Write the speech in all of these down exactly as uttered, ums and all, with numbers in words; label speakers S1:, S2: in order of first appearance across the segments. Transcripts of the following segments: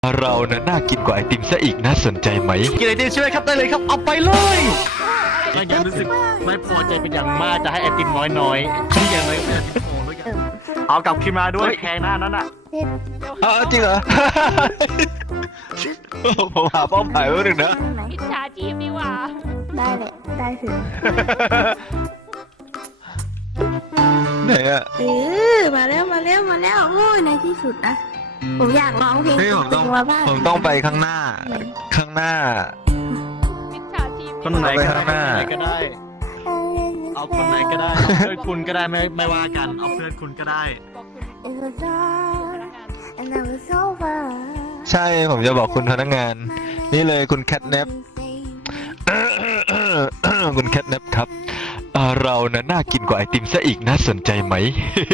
S1: เรานะน่ากินกว่าไอติมซะอีกน่าสนใจไหมกินไอติมใช่ไหมครับได้เลยครับเอาไปเลย
S2: ไม่งั้นรู้สึกไม่พอใจเป็นอย่างมากจะให้ไอติมน้อยๆที่อย่างไรก็เป็นไอติมโอ้ด้วยกันเอากลับคืนมาด้วยแพงหน้านั้นอ่ะ
S1: อ้าวจริงเหรอ ผมหาเป้าหมายไว้หนึ่งนะ
S3: อิจฉาจีมดีกว่า
S4: ได้เลยได้ถึง
S1: ไหนอะ
S4: เออมาแล้วมาแล้วมาแล้วโอ้ยในที่สุดนะผมอยากร้องเพลง
S1: เฮ้ยผมต้อง
S4: มาบ้าง
S1: ผมต้องไปข้างหน้า ข้างหน้า
S3: อิจฉาจีม
S2: คนไหนก็ได้
S1: เอาไปข้างหน้า
S2: คนไหนก็ได้ เอาคนไหนก็ได้เอาเพื่อนคุณก็ได้ไม่ไม่ว่ากันเอาเพื่อนคุณก็ได้
S3: บอกคุณ
S4: It was on and it was over
S1: ใช่ผมจะบอกคุณพนักงาน นี่เลยคุณแคทเนป คุณแคทเนปครับเอ่อเรานะน่ากินกว่าไอติมซะอีกน่าสนใจไหม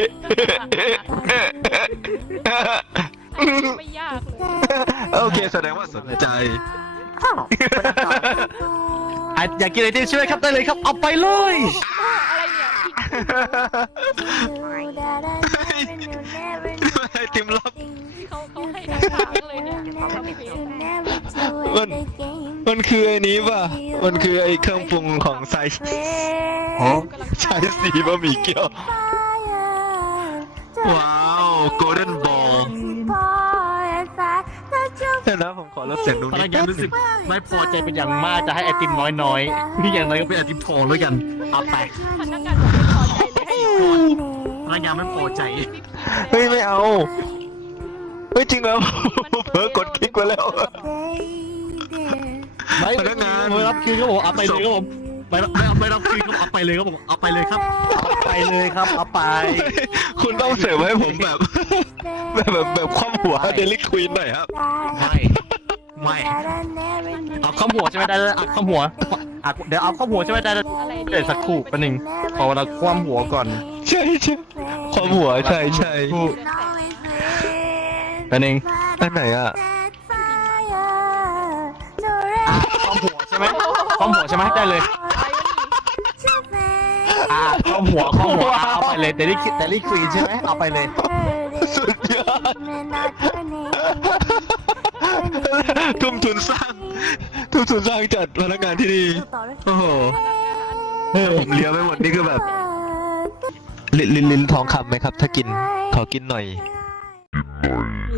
S3: ไม่ยากเลย
S1: โอเคแสดงว่าสนใจ
S4: อ้าว
S2: อ่ะอยากกินไอติมใช่ไหมครับได้เลยครับเอาไปเลย
S3: อะไรเนี่ย
S1: ไอติมลับ
S3: เขาเขาให้ทางเลยเนี่ยเขาทำเพลง
S1: มัน มันคือไอ้นี้ป่ะ มันคือไอ้เครื่องปรุงของไซส์ไซส์สีบะหมี่เกี๊ยว ว้าวโกลเด้นบอลเดี๋ยวนะผมขอลดเสียงดู
S2: พ
S1: นิ
S2: นั
S1: ด
S2: กงานรู้สึกไม่พอใจเป็นอย่างมากจะให้ไอติมน้อยๆที่อย่างไรก็เป็นไอติมทองด้วยกันเอาไป
S3: พนักงานบอกไม่พอใจเลยให้อยู่ก่อน
S2: พนักงานไม่พอใจ
S1: เฮ้ยไม่เอา เฮ้ยจริงแล้วเพิ่งกดคลิกไปแล้ว
S2: ไม่
S1: พนักงาน
S2: ไม่รับคืนครับผมเอาไปเลยครับผมไม่รับไม่เอาไม่รับคืนครับเอาไปเลยครับผมเอาไปเลยครับเอาไปเลยครับเอาไป
S1: คุณต้องเสิร์ฟให้ผมแบบ แบบแบบแบบคว่ำหัวเดลิควีนหน่อยครับ
S2: ไม่ไม่เอาข้ามหัวใช่ไหมได้เลยเอาข้ามหัวอ่ะเดี๋ยวเอาข้ามหัวใช่ไหมได้เลย
S3: อะไร
S2: เดี๋ยวสักครู่แป๊บนึงขอเวลาคว่ำหัวก่อน
S1: ใช่ใช่ความหัวใช่ใช่
S2: ครู่แป๊บนึง
S1: อันไหนอ่ะ
S2: อ่ะคว่ำหัวใช่ไหมคว่ำหัวใช่ไหมได้เลย อ่ะคว่ำหัวคว่ำหัวอ่ะเอาไปเลยเดลี่เดลี่ควีนใช่ไหมเอาไปเลย
S1: สุดยอด ทุ่มทุนสร้าง ทุ่มทุนสร้างจัดพนักงานที่นี่ โอ้โหผมเลี้ยวไปหมดนี่คือแบบ ลินลินลินทองคำไหมครับ ถ้ากิน ขอกินหน่อย
S3: ล